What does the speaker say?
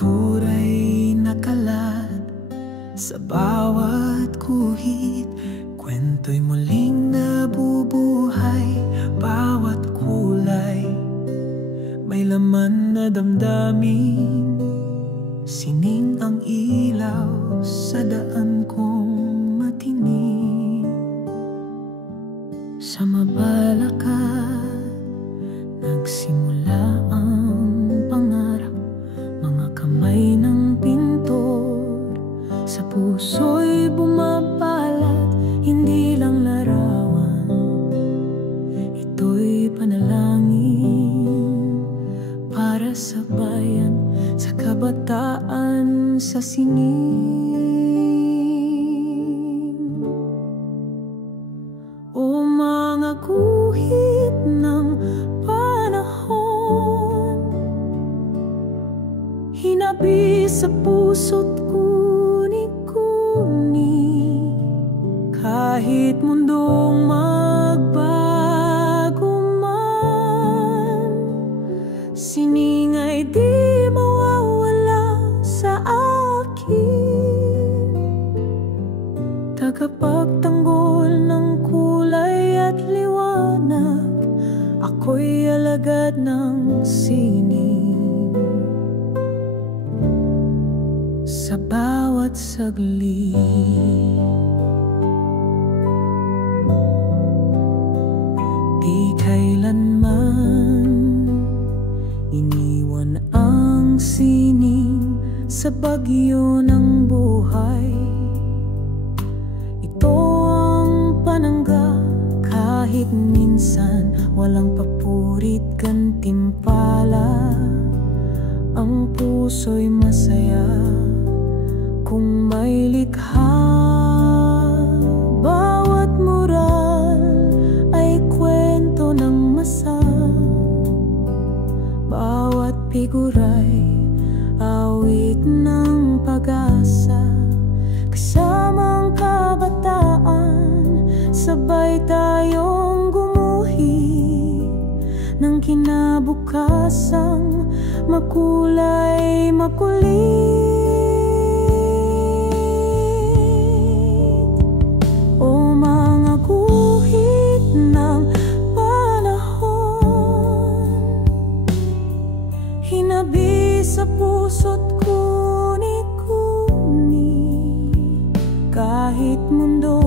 pintura'y nakalat sa bawat guhit. Kwento'y muling nabubuhay, bawat kulay may laman na damdamin. Sining ang ilaw sa daan kong matinig. Sa mabalakad nagsimula ang pangarap, mga kamay ng pintor sa puso'y bumabalat. Hindi lang larawan, ito'y panalangin para sa bayan, sa kabataan, sa sining. O mga guhit ng panahon, hinabi sa puso't kuni-kuni. Kahit mundong magbago man, sining ay di mawawala sa akin. Tagapagtanggol ng kulay at liwanag, ako'y alagad ng sining. Sa bawat saglit, di kailanman iniwan ang sining sa bagyo ng buhay. Ito ang panangga, kahit minsan walang papurit gantimpala. Ang puso'y masaya kung may likha. Bawat mural ay kwento ng masa, bawat figura'y awit ng pag-asa. Kasamang kabataan, sabay tayong gumuhi ng kinabukasang makulay makulit. O mga guhit ng panahon, hinabi sa puso't kuni-kuni. Kahit mundo